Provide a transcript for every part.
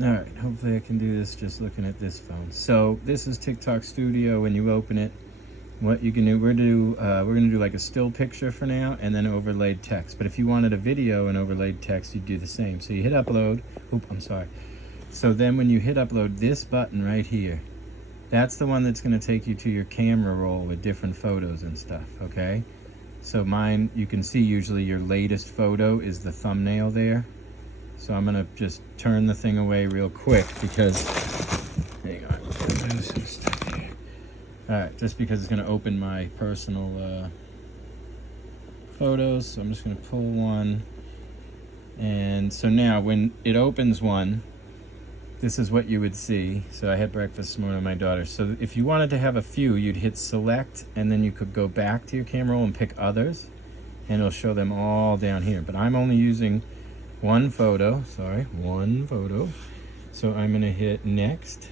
All right, hopefully I can do this just looking at this phone. So this is TikTok Studio. When you open it, what you can do, we're gonna do like a still picture for now, and then overlaid text. But if you wanted a video and overlaid text, you'd do the same. So you hit upload. Oop, I'm sorry. So then when you hit upload, this button right here, that's the one that's gonna take you to your camera roll with different photos and stuff, okay? So mine, you can see usually your latest photo is the thumbnail there. So I'm gonna just turn the thing away real quick because, hang on, there's some stuff here. All right, just because it's gonna open my personal photos. So I'm just gonna pull one. And so now when it opens one, this is what you would see. So I had breakfast this morning with my daughter. So if you wanted to have a few, you'd hit select, and then you could go back to your camera roll and pick others, and it'll show them all down here. But I'm only using one photo. So I'm gonna hit next.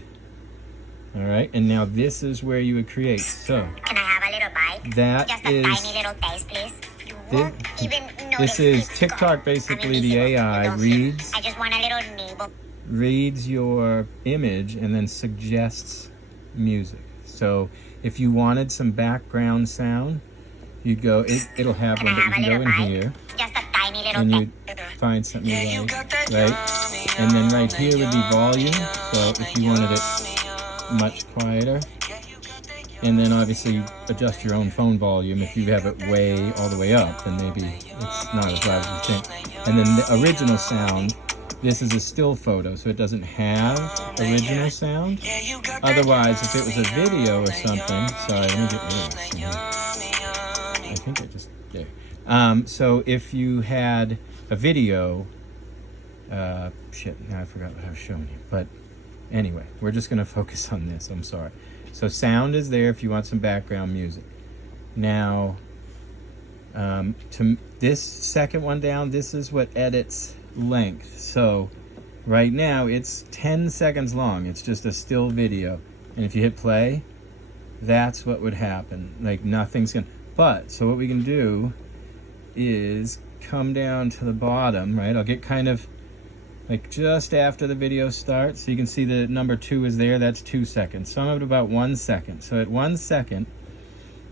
All right, and now this is where you would create. So can I have a little bite? That just a tiny little taste, please. You won't even notice. This is it's TikTok. Basically, the AI reads. I just want a little nibble. Reads your image and then suggests music. So if you wanted some background sound, you'd go. It'll have one, but you can go in here. Just a tiny little and you find something you like, right? And then right here would be volume. So if you wanted it much quieter, and then obviously you adjust your own phone volume. If you have it way all the way up, then maybe it's not as loud as you think. And then the original sound, this is a still photo, so it doesn't have original sound. Otherwise, if it was a video or something, sorry, let me get rid of this. I think I just, there. So if you had a video, shit, now I forgot what I was showing you. But anyway, we're just gonna focus on this, I'm sorry. So sound is there if you want some background music. Now, to this second one down, this is what edits length. So right now it's 10 seconds long. It's just a still video. And if you hit play, that's what would happen. Like nothing's gonna, but so what we can do is come down to the bottom, right? I'll get kind of like just after the video starts. So you can see the number 2 is there. That's 2 seconds. So I'm at about 1 second. So at 1 second,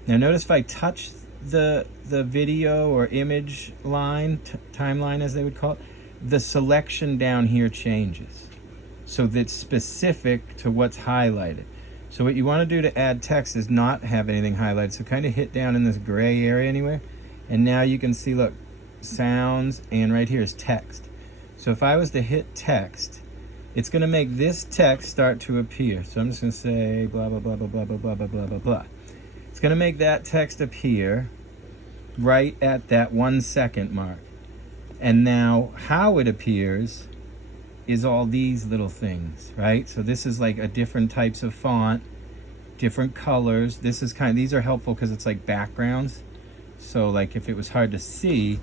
now notice if I touch the video or image line, timeline as they would call it, the selection down here changes. So that's specific to what's highlighted. So what you want to do to add text is not have anything highlighted. So kind of hit down in this gray area anywhere. And now you can see, look, sounds, and right here is text. So if I was to hit text, it's going to make this text start to appear. So I'm just going to say blah, blah, blah, blah, blah, blah, blah, blah, blah, blah, blah. It's going to make that text appear right at that 1 second mark. And now how it appears is all these little things, right? So this is like a different types of font, different colors. This is these are helpful because it's like backgrounds. So like if it was hard to see,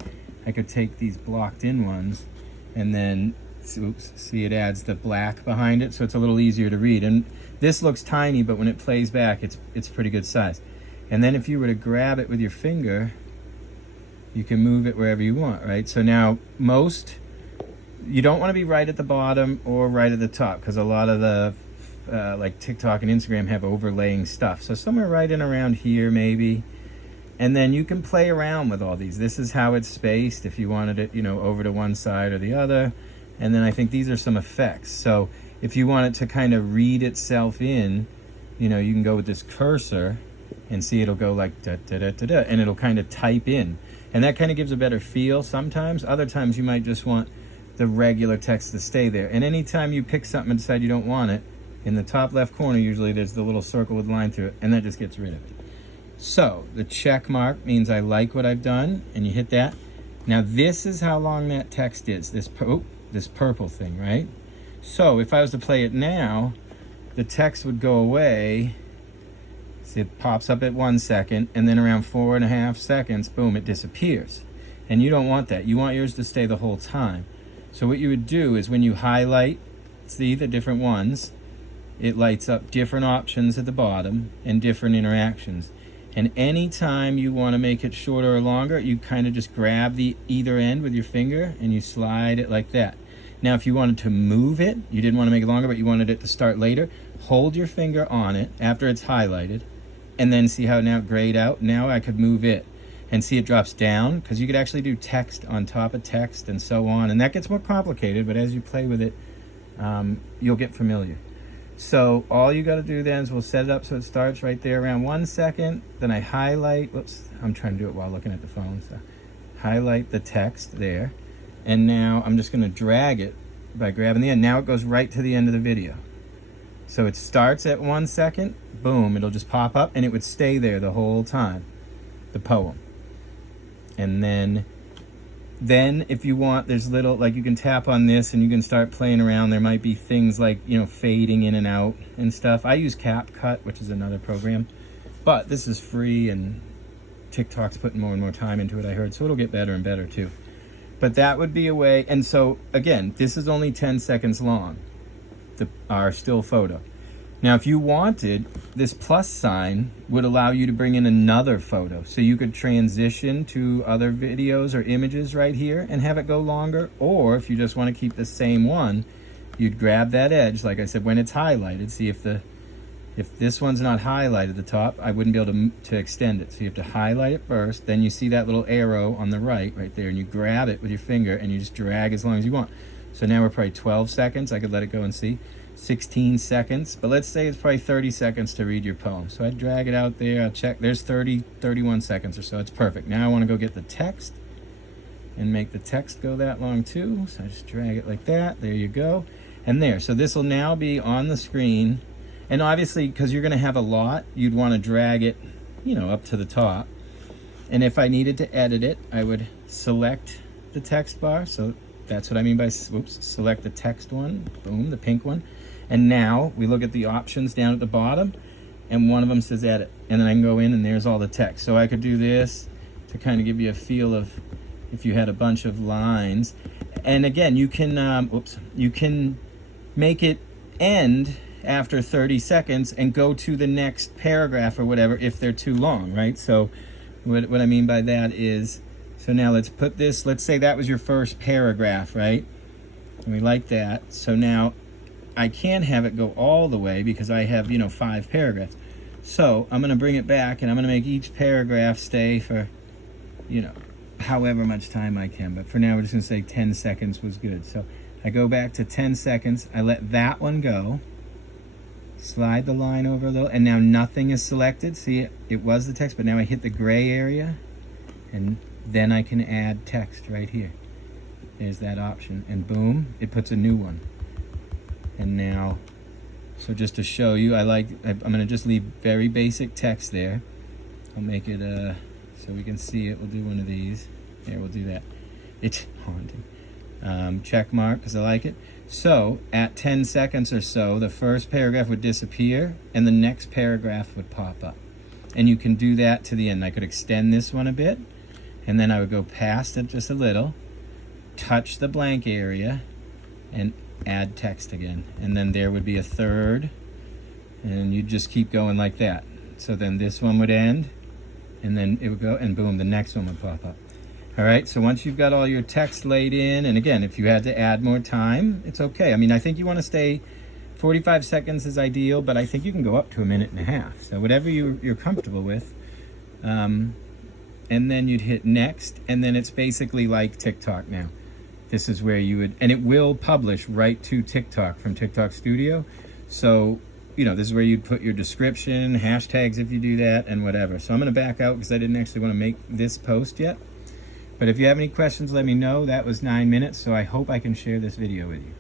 I could take these blocked in ones and then, oops, see it adds the black behind it. So it's a little easier to read. And this looks tiny, but when it plays back, it's pretty good size. And then if you were to grab it with your finger, you can move it wherever you want, right? So now you don't want to be right at the bottom or right at the top because a lot of the like TikTok and Instagram have overlaying stuff. So somewhere right in around here maybe. And then you can play around with all these. This is how it's spaced if you wanted it, over to one side or the other. And then I think these are some effects. So if you want it to kind of read itself in, you can go with this cursor and see it'll go like da da da da da, and it'll kind of type in. And that kind of gives a better feel sometimes. Other times you might just want the regular text to stay there. And anytime you pick something and decide you don't want it, in the top left corner usually there's the little circle with line through it, and that just gets rid of it. So the check mark means I like what I've done, and you hit that. Now this is how long that text is, this purple thing, right? So if I was to play it now, the text would go away. See, it pops up at 1 second, and then around 4.5 seconds, boom, it disappears. And you don't want that. You want yours to stay the whole time. So what you would do is when you highlight, see the different ones, it lights up different options at the bottom and different interactions. And anytime you want to make it shorter or longer, you kind of just grab the either end with your finger and you slide it like that. Now, if you wanted to move it, you didn't want to make it longer, but you wanted it to start later, hold your finger on it after it's highlighted, and then see how now it grayed out. Now I could move it and see it drops down, because you could actually do text on top of text and so on. And that gets more complicated, but as you play with it, you'll get familiar. So all you got to do then is we'll set it up so it starts right there around 1 second. Then I highlight, whoops, I'm trying to do it while looking at the phone. So highlight the text there. And now I'm just going to drag it by grabbing the end. Now it goes right to the end of the video. So it starts at 1 second, boom, it'll just pop up, and it would stay there the whole time, the poem. And then if you want, there's little, like you can tap on this and you can start playing around. There might be things like, you know, fading in and out and stuff. I use CapCut, which is another program, but this is free and TikTok's putting more and more time into it, I heard, so it'll get better and better too. But that would be a way. And so again, this is only 10 seconds long, our still photo. Now, if you wanted, this plus sign would allow you to bring in another photo. So you could transition to other videos or images right here and have it go longer. Or if you just want to keep the same one, you'd grab that edge, like I said, when it's highlighted. See, if this one's not highlighted at the top, I wouldn't be able to extend it. So you have to highlight it first, then you see that little arrow on the right there, and you grab it with your finger and you just drag as long as you want. So now we're probably 12 seconds. I could let it go and see. 16 seconds, but let's say it's probably 30 seconds to read your poem. So I drag it out there, I'll check, there's 31 seconds or so, it's perfect. Now I want to go get the text and make the text go that long too. So I just drag it like that, there you go. And there, so this will now be on the screen. And obviously, because you're gonna have a lot, you'd want to drag it, you know, up to the top. And if I needed to edit it, I would select the text bar. So that's what I mean by, whoops, select the text one, boom, the pink one. And now we look at the options down at the bottom, and one of them says edit. And then I can go in and there's all the text. So I could do this to kind of give you a feel of if you had a bunch of lines. And again, you can, you can make it end after 30 seconds and go to the next paragraph or whatever if they're too long, right? So what I mean by that is, so now let's put this, let's say that was your first paragraph, right? And we like that. So now I can have it go all the way because I have, you know, 5 paragraphs. So I'm going to bring it back and I'm going to make each paragraph stay for, you know, however much time I can. But for now, we're just going to say 10 seconds was good. So I go back to 10 seconds. I let that one go. Slide the line over a little. And now nothing is selected. See, it was the text, but now I hit the gray area. And then I can add text right here. There's that option. And boom, it puts a new one. And now, so just to show you, I'm going to just leave very basic text there. I'll make it so we can see it. We'll do one of these. There, we'll do that. It's haunting. Check mark because I like it. So at 10 seconds or so, the first paragraph would disappear and the next paragraph would pop up. And you can do that to the end. I could extend this one a bit, and then I would go past it just a little, touch the blank area, and add text again. And then there would be a third, and you'd just keep going like that. So then this one would end, and then it would go, and boom, the next one would pop up. All right, so once you've got all your text laid in, and again, if you had to add more time, it's okay. I mean, I think you want to stay 45 seconds is ideal, but I think you can go up to 1.5 minutes. So whatever you're comfortable with. And then you'd hit next, and then it's basically like TikTok now. This is where you would, and it will publish right to TikTok from TikTok Studio. So, you know, this is where you'd put your description, hashtags if you do that, and whatever. So I'm going to back out because I didn't actually want to make this post yet. But if you have any questions, let me know. That was 9 minutes, so I hope I can share this video with you.